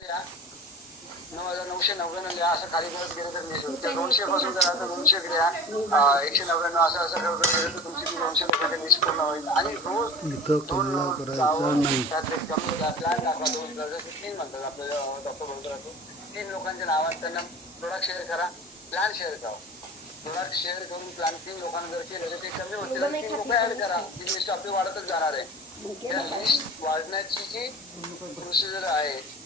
9,999 लिहा असं खाली करत गेलं तर नाही. त्या 200 पासून जर आता 200 लिहा 199 असं करत गेलं तर तुमची 200 लोकांची लिस्ट पूर्ण होईल. आणि रोज दोन त्यातले कमी प्लॅन दाखवा. दोन जसे 3 म्हणतात आपल्याला डॉक्टर बोलतो 3 लोकांच्या नावात त्यांना प्रोडक्ट शेअर करा, प्लॅन शेअर करा. प्रोडक्ट शेअर करून प्लॅन 3 लोकांना जर केलं तर ते कमी होते, 3 लोक ऍड करा. ती लिस्ट आपली वाढतच जाणार आहे. त्या लिस्ट वाढण्याची जी प्रोसिजर आहे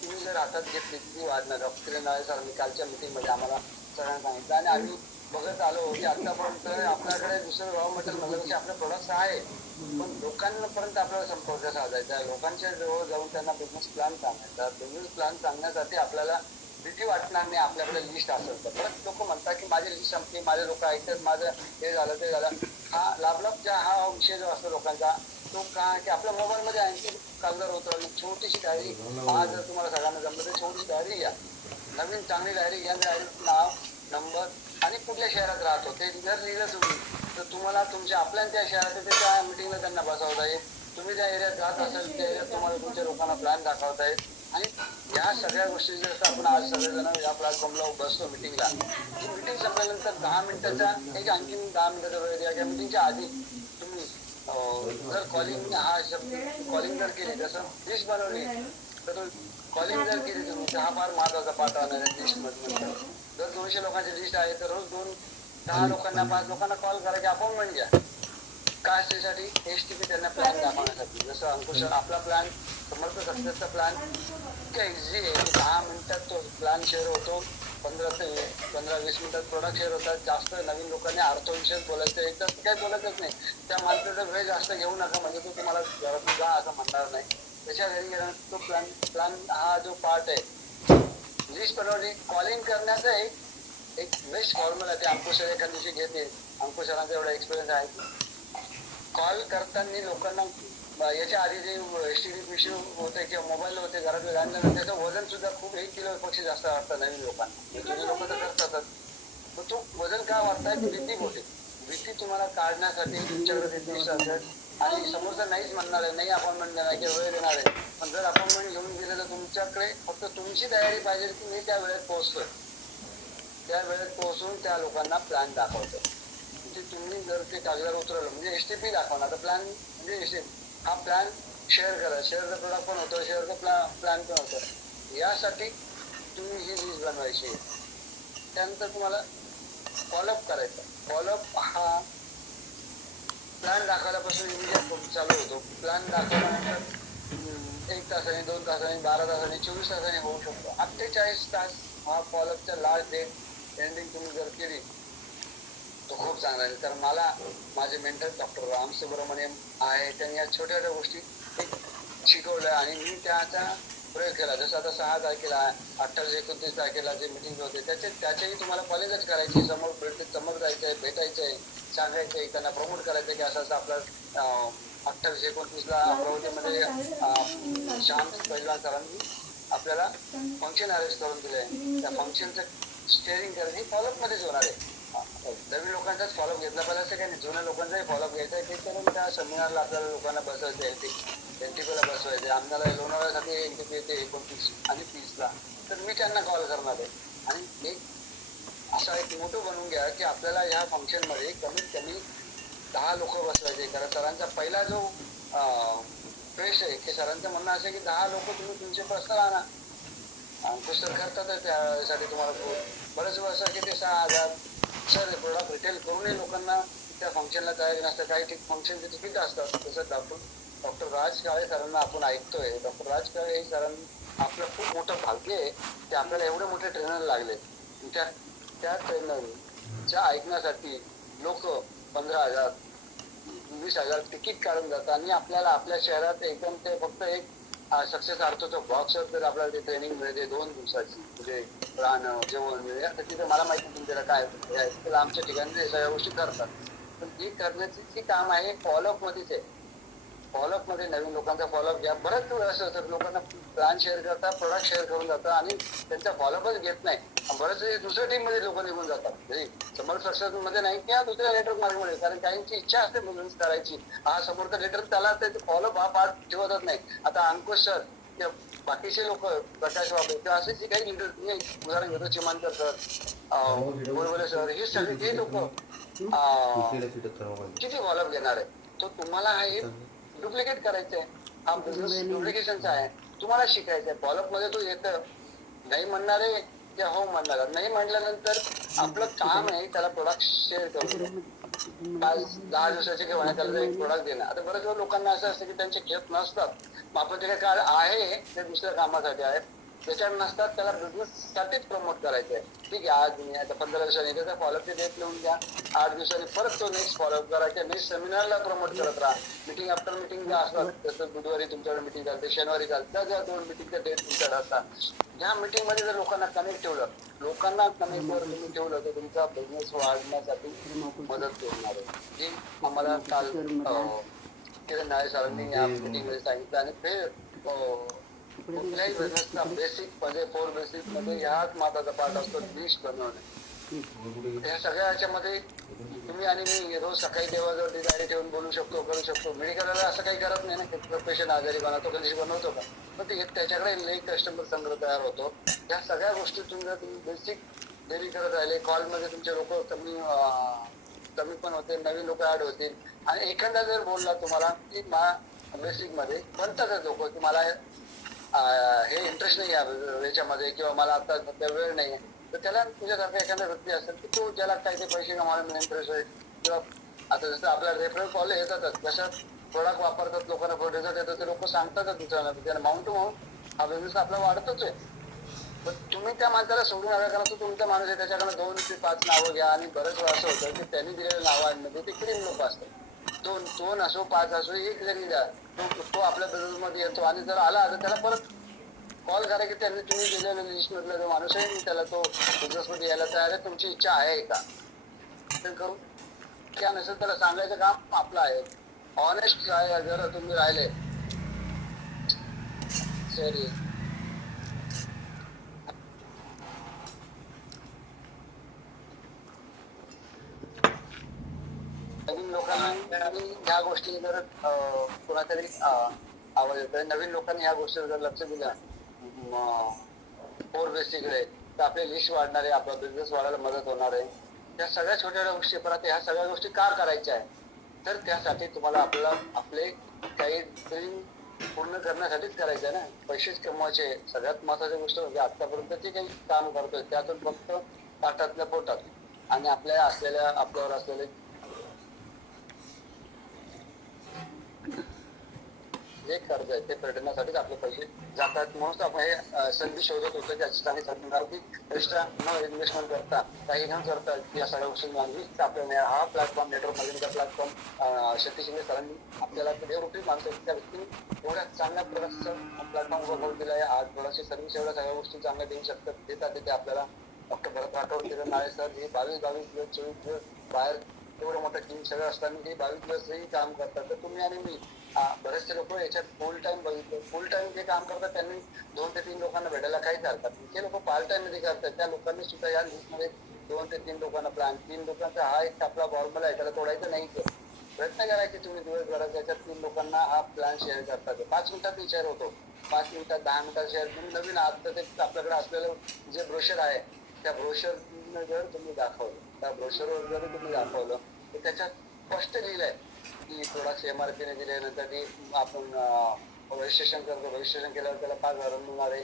तुम्ही जर हातात घेतली ती वाढणार. डॉक्टर नाळे सरांनी कालच्या मीटिंगमध्ये आम्हाला सरांना सांगितलं आणि आम्ही बघत आलो की आतापर्यंत आपल्याकडे दुसरं रॉ मटेरियल म्हणल्यापेक्षा आपले प्रोडक्ट्स आहे, पण लोकांपर्यंत आपल्याला संपर्क साधायचा, लोकांच्या जवळ जाऊन त्यांना बिझनेस प्लॅन सांगायचा. बिझनेस प्लॅन सांगण्यासाठी आपल्याला भीती वाटणार नाही. आपल्याकडे लिस्ट असेल तर परत लोक म्हणतात की माझी लिस्ट संपली, माझे लोक ऐकतात, माझं हे झालं ते झालं. हा लाभलाभचा हा विषय जो असतो लोकांचा तो का की आपल्या मोबाईल मध्ये आणखी कागदावर उतरवली छोटीशी डायरी. आज जर तुम्हाला सगळ्यांना जमलं तर छोटीशी डायरी घ्या, नवीन चांगली डायरी घ्या. डायरीचं नाव, नंबर आणि कुठल्या शहरात राहतो ते जर लिहिलं तुम्ही तर तुम्हाला तुमच्या आपल्या त्या शहरात त्या मिटिंगला त्यांना बसवता येईल. तुम्ही त्या एरियात राहत असेल त्या एरियात तुम्हाला तुमच्या लोकांना प्लॅन दाखवता येईल. आणि या सगळ्या गोष्टी जर आपण आज सगळेजण या प्लॅटफॉर्मला बसतो मिटिंगला, ही मिटिंग संपल्यानंतर 10 मिनिटाचा एक आणखीन 10 मिनिटाचा वेळ द्या. या मिटिंगच्या आधी तुम्ही जर कॉलिंग हा शब्द कॉलिंग जर केली जसं लिस्ट बनवली तर कॉलिंग जर केली तुम्ही तर हा फार महत्वाचा पार्ट राहणार आहे लिस्ट मध्ये. जर 200 लोकांची लिस्ट आहे तर रोज 10 लोकांना 5 लोकांना कॉल करायची अपॉइंटमेंट घ्या. कास्टसाठी एसटीपी त्यांना प्लॅन दाखवण्यासाठी. जसं अंकुश आपला प्लॅन समर्थ सक्सेसचा प्लॅन इतका इझी आहे की 10 मिनिटात तो प्लॅन शेअर होतो. 15-20 मिनिटात प्रोडक्ट शेअर होतात. जास्त नवीन लोकांनी अर्थविषयक बोलायचं एकदा काही बोलायचंच नाही. त्या माणसाचा वेळ जास्त घेऊ नका म्हणजे तो तुम्हाला घरातून जा असं म्हणणार नाही. त्याच्या घरी गेल्यानंतर तो प्लॅन हा जो पार्ट आहे लिस्ट बनवली. कॉलिंग करण्याचा एक बेस्ट फॉर्म्युला ते अंकुश एका दिवशी घेते. अंकुशरांचा एवढा एक्सपिरियन्स आहे की कॉल करताना लोकांना याच्या आधी जे एसटीडी पिशवी होते किंवा मोबाईल होते घरात आणल्यानंतर त्याचं वजन सुद्धा खूप 1 किलोपेक्षा जास्त असतं नवीन लोकांना. जुने लोक तर करतातच, पण तो वजन का वाढताय की भीती होते. भीती तुम्हाला काढण्यासाठी तुमच्याकडे लिस्ट असेल आणि समोरचा नाहीच म्हणणार आहे, नाही अपॉइंटमेंट देणार किंवा वेळ देणार आहे, पण जर अपॉइंटमेंट घेऊन गेले तर तुमच्याकडे फक्त तुमची तयारी पाहिजे की मी त्या वेळेत पोहोचतोय. त्या वेळेत पोहोचून त्या लोकांना प्लॅन दाखवतो. म्हणजे तुम्ही जर ते कागदावर उतरवलं म्हणजे एसटीपी दाखवणार. प्लॅन म्हणजे हा प्लॅन शेअर करा. शेअरचा प्रोडक्ट पण होतो, शेअरचा प्लॅन पण होतो. यासाठी तुम्ही ही लिस्ट बनवायची. त्यानंतर तुम्हाला फॉलोअप करायचा. फॉलोअप हा प्लॅन दाखवल्यापासून इमिजिएट चालू होतो. प्लॅन दाखवल्यानंतर 1 तासाने, 2 तासाने, 12 तासाने, 24 तासाने होऊ शकतो. 48 तास हा फॉलोअपचा लास्ट डेट एंडिंग तुम्ही जर केली तो खूप चांगला आहे. कारण मला माझे मेंटर डॉक्टर राम सुब्रमण्यम आहे, त्यांनी या छोट्या छोट्या गोष्टी शिकवल्या आणि मी त्याचा प्रयोग केला. जसं आता 6 तारखेला 28-29 तारखेला जे मिटिंग होते त्याच्याही तुम्हाला कॉलेजच करायची. समोर जायचंय, भेटायचंय, सांगायचंय, त्यांना प्रमोट करायचंय की असं आपलं 28-29ला अमरावतीमध्ये श्याम पहिलवान सरांनी आपल्याला फंक्शन अरेंज करून दिलंय. त्या फंक्शनचं स्टेअरिंग करायची फॉलोअप मध्येच होणार आहे. नवीन लोकांचाच फॉलोअप घेतला पाहिजे असं काही नाही, जुन्या लोकांचाही फॉलोअप घ्यायचा आहे. ते करून त्या सेमिनारला आपल्याला लोकांना बसवायचं, एनटीपीला बसवायचे. आम्हाला लोणावळ्यासाठी एनटीपी येते 29 आणि 30ला, तर मी त्यांना कॉल करणार आहे. आणि एक असा एक मोठं बनवून घ्या की आपल्याला या फंक्शन मध्ये कमीत कमी 10 लोक बसवायचे. कारण सरांचा पहिला जो प्रेश आहे की सरांचं म्हणणं असं की 10 लोक तुम्ही तुमचे पर्सनल आणा. अंकुश तर करतातच त्यासाठी. तुम्हाला बरेच वर्ष की ते 6,000 सर प्रोडक्ट रिटेल करूनही लोकांना त्या फंक्शनला तयारी नसतं. काही फंक्शन तिकीट असतात. तसं डॉक्टर राज काळे सरांना आपण ऐकतोय. डॉक्टर राज काळे हे सरांनी आपलं खूप मोठं भाग्य आहे की आपल्याला एवढे मोठे ट्रेनर लागले. त्या ट्रेनरच्या ऐकण्यासाठी लोक 15,000 20,000 तिकीट काढून जातात आणि आपल्याला आपल्या शहरात एकदम ते फक्त एक सक्सेस अर्थोचं बॉक्सवर जर आपल्याला ते ट्रेनिंग मिळते 2 दिवसाची, म्हणजे राहणं, जेवण मिळेल. आता तिथे मला माहिती नाही तुमच्याला काय आमच्या ठिकाणी हे सगळ्या गोष्टी करतात, पण ही करण्याची जी काम आहे फॉलोअप मध्येच आहे. फॉलोअप मध्ये नवीन लोकांचा फॉलोअप घ्या. बरंच असं होतं लोकांना प्लॅन शेअर करतात, प्रोडक्ट शेअर करून जातात आणि त्यांचा फॉलोअपच घेत नाही. बरेच दुसऱ्या टीम मध्ये लोक निघून जातात. समोर सक्सेस मध्ये नाही किंवा दुसऱ्या नेटवर्क मार्केटमध्ये, कारण काहींची इच्छा असते बिझनेस करायची. हा समोरचा नेटवर्क त्याला फॉलोअप हा पार्ट ठेवतच नाही. आता अंकुश सर बाकीचे लोक प्रकाश बाबे किंवा असे जे काही लिडर तुम्ही उदाहरण घेतो चिमानकर सर, गोडबोले सर, हे सगळे हे लोक किती फॉलोअप घेणार आहे? तो तुम्हाला हा एक डुप्लिकेट करायचा आहे, हा बिझनेस डुप्लिकेशनचा आहे, तुम्हाला शिकायचं आहे. फॉलोअप मध्ये तो येतं, नाही म्हणणार आहे किंवा हो म्हणणार आहे. नाही म्हटल्यानंतर आपलं काम आहे त्याला प्रोडक्ट शेअर करून 5-10 दिवसाचे किंवा त्याला एक प्रोडक्ट देणं. आता बरेच वेळा लोकांना असं असतं की त्यांचे घेत नसतात, मग आपण ते काय आहे ते दुसऱ्या कामासाठी आहे, त्याच्यावर नसतात, त्याला बिझनेस साठीच प्रमोट करायचं आहे. ठीक आहे, आज नाही आता 15 दिवसांनी त्याचा फॉलोअपची डेट लिहून घ्या, 8 दिवसांनी परत तो नेक्स्ट फॉलोअप करायचा, नेक्स्ट सेमिनारला प्रमोट करत राहा. मिटिंग आफ्टर मिटिंग ज्या असतात, जसं बुधवारी तुमच्याकडे मिटिंग चालते, शनिवारी चालते, ज्या 2 मिटिंगच्या डेट तुमच्याकडे असतात, ह्या मिटिंग मध्ये जर लोकांना कनेक्ट ठेवलं, लोकांना कनेक्टवर तुम्ही ठेवलं तर तुमचा बिझनेस वाढण्यासाठी मदत होणार आहे. जी आम्हाला काल किरण नाळे सरांनी या मिटिंग मध्ये सांगितलं. आणि ते कुठल्याही बिझनेसचा बेसिक म्हणजे 4 बेसिक मध्ये ह्याच महत्वाचा पार्ट असतो, लिस्ट बनवणे. या सगळ्या याच्यामध्ये तुम्ही आणि मी रोज सकाळी देवाजवळ डायरी ठेवून बोलू शकतो, करू शकतो. मेडिकलला असं काही करत नाही ना, की पेशंट आजारी बनवतो, कधी बनवतो का? पण ते त्याच्याकडे लई कस्टमर संग्रह तयार होतो. या सगळ्या गोष्टी तुम्ही बेसिक डेली करत राहिले, कॉलमध्ये तुमचे लोक कमी पण होते, नवीन लोक ऍड होतील. आणि एखादा जर बोलला तुम्हाला की बेसिक मध्ये म्हणतातच लोक की मला हे इंटरेस्ट नाही याच्यामध्ये किंवा मला आता सध्या वेळ नाही, तर त्याला तुझ्यासारखा एखादा व्यक्ती असेल की तो ज्याला काही ते पैसे कमावण्यामध्ये इंटरेस्ट आहे, किंवा आता जसं आपल्याला रेफरन्स कॉल येतातच, कशात प्रोडक्ट वापरतात, लोकांना रिझल्ट येतात, ते लोक सांगतातच दुसऱ्यांना, त्याला माउंट टू माउंट हा बिझनेस आपला वाढतोच आहे. पण तुम्ही त्या माणसाला सोडून नका, कारण तो तुमचा माणूस आहे, त्याच्याकडे 2 ते 5 नावं घ्या. आणि बरेच वेळा असं होतं की त्यांनी दिलेल्या नावांमध्ये ते क्रीम लोक असतात. 2 असो 5 असो, एक जरी द्या, तो आपल्या बिझनेस मध्ये येतो. आणि जर आला तर त्याला परत कॉल करा की त्यांनी तुम्ही दिलेल्या लिस्ट मधला जो माणूस आहे, मी त्याला तो बिझनेस मध्ये यायला तयार आहे, तुमची इच्छा आहे का? करू क्या नसेल त्याला सांगायचं काम आपलं आहे. ऑनेस्ट जर तुम्ही राहिले सरी नवीन लोकांना ह्या गोष्टी जर कोणाचा तरी आवाज येतोय, नवीन लोकांनी ह्या गोष्टीवर जर लक्ष दिलं 4 बेसिककडे, तर आपली लिस्ट वाढणार आहे, आपला बिझनेस वाढायला मदत होणार आहे. त्या सगळ्या छोट्या गोष्टी, परत ह्या सगळ्या गोष्टी का करायच्या आहे, तर त्यासाठी तुम्हाला आपले काही ड्रीम पूर्ण करण्यासाठीच करायचं आहे ना. पैसेच कमवायचे. सगळ्यात महत्वाची गोष्ट म्हणजे आतापर्यंत जे काही काम करतोय त्यातून फक्त ताटातल्या पोटात आणि आपल्यावर असलेले जे कर्ज आहे ते फेडण्यासाठीच आपले पैसे जातात. म्हणून आपण हे संधी शोधत होतो की अशी सरकार की एक्स्ट्रा न इन्व्हेस्टमेंट करता, काही न करता या सगळ्या गोष्टी आपल्याला हा प्लॅटफॉर्म, नेटवर्क मार्केटिंगचा प्लॅटफॉर्म सतीश शिंदे सरांनी आपल्याला देवरूपी माणसं त्या व्यक्तीने एवढ्या चांगल्या प्रोडक्टचं प्लॅटफॉर्म उभं करून दिलं आहे. आज प्रोडक्टची सर्व्हिस एवढ्या सगळ्या गोष्टी चांगल्या देऊ शकतात, देतात तिथे आपल्याला. डॉक्टर भरत राठोड, किरण नाळे सर, हे 22 दिवस 24 दिवस बाहेर एवढं मोठं टीम सगळं असताना हे 22 दिवसही काम करतात. तर तुम्ही आणि मी बरेचसे लोक याच्यात फुल टाइम बघितलं, फुल टाइम जे काम करतात त्यांनी 2 ते 3 लोकांना भेटायला काहीच हरकत नाही. जे लोक पार्ट टाइम मध्ये करतात त्या लोकांनी सुद्धा या लिस्टमध्ये 2 ते 3 लोकांना प्लॅन, 3 लोकांचा हा एक आपला फॉर्म्युला आहे, त्याला तोडायचं नाही. प्रयत्न करायचे तुम्ही दिवसभरात त्याच्यात 3 लोकांना हा प्लॅन शेअर करतात. 5 मिनिटात शेअर होतो, 5 मिनिटात 10 मिनिटात शेअर. तुम्ही नवीन आहात तर ते आपल्याकडे असलेलं जे ब्रोशर आहे त्या ब्रोशर जर तुम्ही दाखवलं, त्या ब्रोशरवर जर तुम्ही दाखवलं तर त्याच्यात स्पष्ट लिहिलंय की प्रोडक्ट एमआरपी ने दिल्यानंतर ती आपण रजिस्ट्रेशन करतो, रजिस्ट्रेशन केल्यावर त्याला 5,000 मिळणार आहे.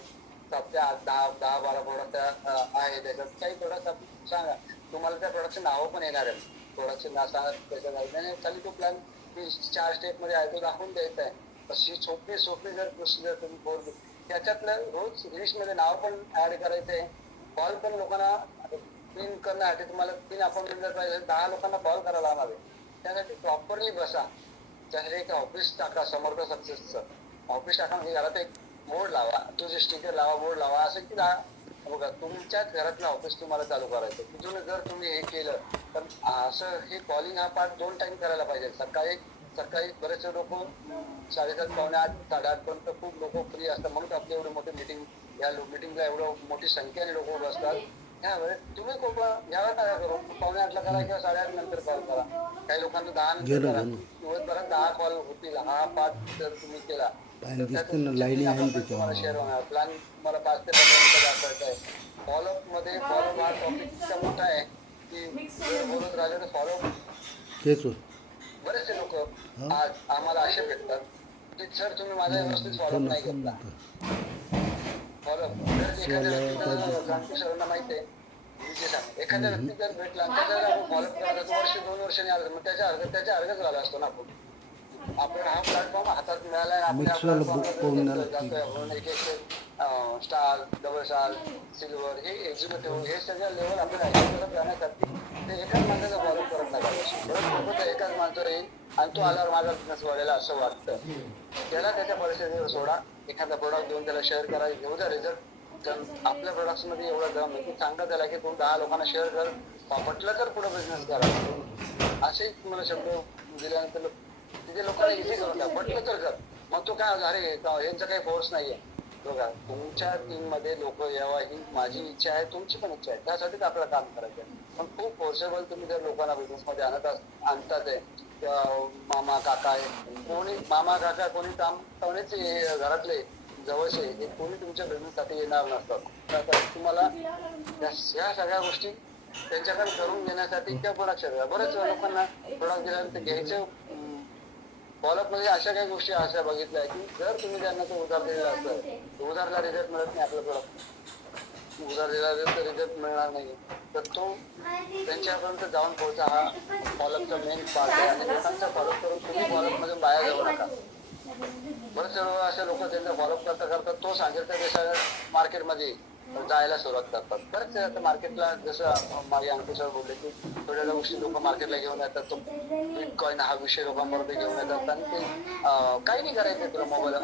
7 ते 8 10-12 प्रोडक्ट आहे त्याच्यात. काही प्रोडक्ट आपण सांगा, तुम्हाला त्या प्रोडक्टचे नावं पण येणार आहे. प्रोडक्टचे नाव सांगा त्याच्यात खाली तो प्लॅन 4 स्टेप मध्ये आहे तो दाखवून द्यायचा आहे. तशी सोपी जर प्रोसिजर तुम्ही त्याच्यातलं रोज लिस्ट मध्ये नाव पण ऍड करायचंय. कॉल पण लोकांना 3 करण्यासाठी तुम्हाला 3 अपॉइंटमेंट जर पाहिजे 10 लोकांना कॉल करायला लागणार आहे. त्यासाठी प्रॉपरली बसा. त्यासाठी एक ऑफिस टाका, समर्थ सक्सेसचं ऑफिस टाका. म्हणजे घरात एक बोर्ड लावा, तुझे स्टिकर लावा, बोर्ड लावा, असं की बघा तुमच्याच घरातलं ऑफिस तुम्हाला चालू करायचं. तिथून जर तुम्ही हे केलं तर असं हे कॉलिंग हा पार्ट 2 टाइम करायला पाहिजे. सकाळी बरेचसे लोक 7:30 पावणे 8 8:30 पर्यंत खूप लोक फ्री असतात, म्हणून आपली एवढी मोठी मिटिंग, या मिटिंगला एवढं मोठी संख्येने लोक बसतात. ह्यावेळेस तुम्ही खूप यावेळेस नका करू, पावणे 8ला करा किंवा 8:30 नंतर कॉल करा. काही लोकांना 10 नंतर करा. दिवसभरात 10 कॉल होतील. हा पार्ट जर तुम्ही केला तर त्याचं लाईनी आहे तुम्हाला शेअर होणार. प्लॅन मला 5 ते 15 मिनिटं दाखवायचा आहे. फॉलोअप मध्ये फॉलोअप हा टॉपिक इतका मोठा आहे की जर बोलत राहिलं तर फॉलोअप तेच बरेचसे लोक आज आम्हाला असे भेटतात की सर तुम्ही माझा व्यवस्थित फॉलोअप नाही घेतला. फॉलोअप जर एखाद्या व्यक्तीला सरांना माहिती आहे एखाद्या व्यक्ती जर भेटला त्याच्यावर आपण फॉलोअप करत वर्ष 2 वर्षांनी आलं मग त्याच्या अर्घच झाला असतो ना आपण. आपल्याला हा प्लॅटफॉर्म हातात मिळाला आहे. आपण एक स्टार, डबल स्टार, सिल्वर हे एक्झिक्युटिव्ह हे सगळ्या लेवल आपल्याला अचीव्ह करत जाण्यासाठी ते एकाच माणसाचा फॉलो करत नाही. बरंच लोक एकाच माणसावर येईल आणि तो आल्यावर माझा बिझनेस वाढेल असं वाटतं. त्याला त्याच्या परिस्थितीवर सोडा. एखादा प्रोडक्ट देऊन त्याला शेअर करा, घेऊ द्या रिझल्ट. आपल्या प्रोडक्ट्स मध्ये एवढा दम आहे की सांगा त्याला की तू 10 लोकांना शेअर कर, पटलं तर पुढे बिझनेस करा. असे मला शब्द दिल्यानंतर तिथे लोकांना इझी करून द्या, पटलं तर कर. मग तो काय अरे यांचा काही फोर्स नाहीये. बघा तुमच्या टीम मध्ये लोक यावा ही माझी इच्छा आहे, तुमची पण इच्छा आहे. त्यासाठीच आपल्याला काम करायचं आहे. पण खूप फोर्सेबल तुम्ही जर लोकांना बिझनेस मध्ये आणतात आहे मामा काका आहे कोणी मामा काका कोणी काम कोणीच घरातले जवळचे कोणी तुमच्या बिझनेस साठी येणार नसतात. त्यासाठी तुम्हाला या सगळ्या गोष्टी त्यांच्याकडे करून घेण्यासाठी किंवा प्रोडक्ट बऱ्याच लोकांना प्रोडक्ट दिल्यानंतर घ्यायचं फॉलोअप मध्ये अशा काही गोष्टी अशा बघितल्या की जर तुम्ही त्यांना तो उधार दिलेला असतं उधारला रिझल्ट मिळत नाही. आपलं प्रोडक्ट उधार दिला तर रिझल्ट मिळणार नाही. तर तो त्यांच्यापर्यंत जाऊन पोहोचा हा फॉलोअपचा मेन पार्ट आहे. आणि लोकांचा फॉलोअप करून तुम्ही फॉलोअप मधून बाहेर जाऊ नका. बरेच असे लोक त्यांचा फॉलोअप करता तो सांगेल त्या देशाला मार्केटमध्ये जायला सुरुवात करतात. बरेच आता मार्केटला जसं मागे अंकुशवर बोलले की थोड्या गोष्टी लोक मार्केटला घेऊन येतात. तो बिटकॉइन हा विषय लोकांपर्यंत घेऊन येतात आणि ते काही नाही करायचं तुला मोबाईल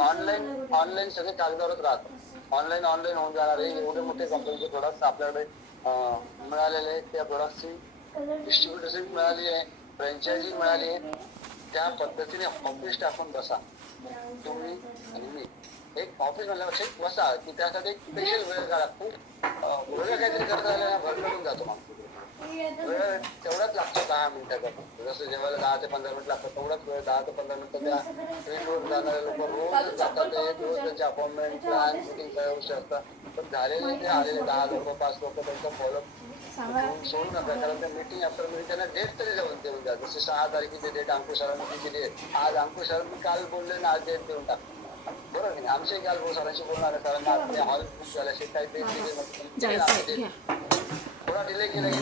ऑनलाईन सगळे कागदावरच राहतात. ऑनलाईन होऊन जाणार आहे. एवढे मोठे कंपनीचे प्रोडक्ट्स आपल्याकडे मिळालेले आहेत. त्या प्रोडक्टची डिस्ट्रीब्युटरशिप मिळाली आहे, फ्रँचायझी मिळाली आहे. त्या पद्धतीने ऑफिस टाकून बसा तुम्ही आणि मी. एक ऑफिस म्हणल्यापेक्षा बसा की त्यासाठी एक स्पेशल वेळ काढा. खूप वेळ काहीतरी करत राहिला भरकटून जातो माणूस. वेळ तेवढाच लागतो 10 मिनिटाचा. जसं जेवायला 10 ते 15 मिनिट लागतात तेवढाच वेळ 10 ते 15 मिनिटं त्या फील्डवर जाणारे लोक रोज जातात. रोज त्यांचे अपॉइंटमेंट प्लॅन मिटिंग सगळ्या गोष्टी असतात. पण झालेले ते आलेले 10 लोक 5 लोक त्यांचा फॉलोअप सोडू नका. कारण त्या मीटिंग आफ्टर मीटिंग त्यांना डेट तरी देऊन द्या. जसे 6 तारखेची डेट अंकुशरांनी दिली आहे. आज अंकुशरांनी काल बोलले ना आज डेट देऊन टाक. बरोबर नाही. आमचे काल सरांशी बोलणार आहे. सरांना हॉल बुक झाल्याशी काही डेट दिली थोडा डिले केला की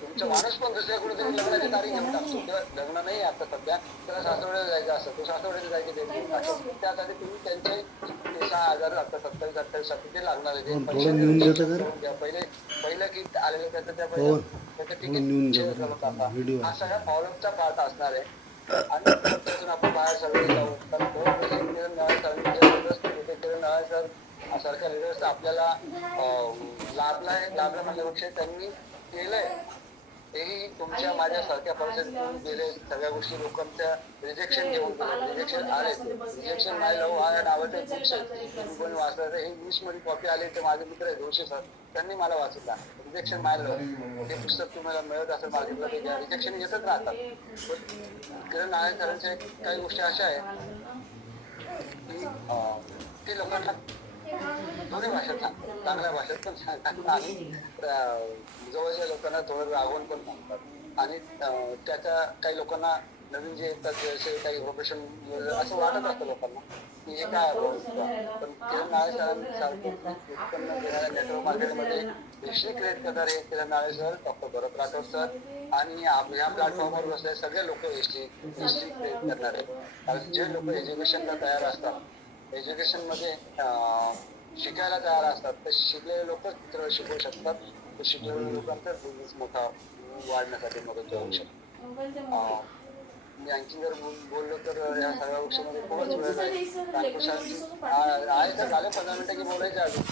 तुमचा माणूस पण दुसऱ्या कुठेतरी लग्नाची तारीख घेऊन टाकतो. किंवा लग्न नाही आता सध्या त्याला सासवड्याला जायचं असतं. तो सासवड्याला जायची डेट घेऊन टाकतो. त्यासाठी तुम्ही त्यांचे 6,000 आता 27-28 ते लागणार आहे. पहिलं की आलेलं त्याचं त्याचं तिकीट शेअर करून टाका. हा सगळा फॉलोअपचा पार्ट असणार आहे. आणि त्यातून आपण बाहेर सगळे जाऊ. सर सारख्या लिडर्स आपल्याला लाभला म्हणल्यापेक्षा त्यांनी केलंय तेही तुमच्या माझ्या सारख्या परिस्थितीतून गेले. सगळ्या गोष्टी लोकांच्या रिजेक्शन घेऊन रिजेक्शन आले. रिजेक्शन माय लव्ह हा नावाचे बुक्स कोणी वाचलं हे इंग्लिश मध्ये कॉपी आले. तर माझे मित्र आहे जोशी सर त्यांनी मला वाचला. रिजेक्शन माय लव्ह हे पुस्तक तुम्हाला मिळत असेल मार्केटला ते घ्या. रिजेक्शन येतच राहतात. किरण नारायण सरांच्या काही गोष्टी अशा आहेत की ते लोकांना दोन्ही भाषेत सांगतात. चांगल्या भाषेत पण सांगतात आणि जवळच्या लोकांना थोडं रागवून पण सांगतात. आणि त्याच्या काही लोकांना नवीन जे येतात जसे काही प्रोफेशन असं वाटत असतं लोकांना की हे काय पण किरण नाळे सरांसारखे उत्पन्न देणाऱ्या नेटवर्क मार्केटमध्ये हिस्ट्री क्रिएट करणारे किरण नाळे सर, डॉक्टर भरत राठोड सर आणि ह्या प्लॅटफॉर्मवर बसले सगळे लोक हिस्ट्री क्रिएट करणारे. कारण जे लोक एज्युकेशनला तयार असतात एज्युकेशन मध्ये शिकायला तयार असतात तर शिकलेले लोक चित्र शिकवू शकतात. तर शिकलेल्या लोकांचा बिझनेस मोठा वाढण्यासाठी मदत होऊ शकते. मी आणखी जर बोललो तर या सगळ्या गोष्टीमध्ये खूपच वेळ आहे. झाले 15 मिनिटं की बोलायचे अजून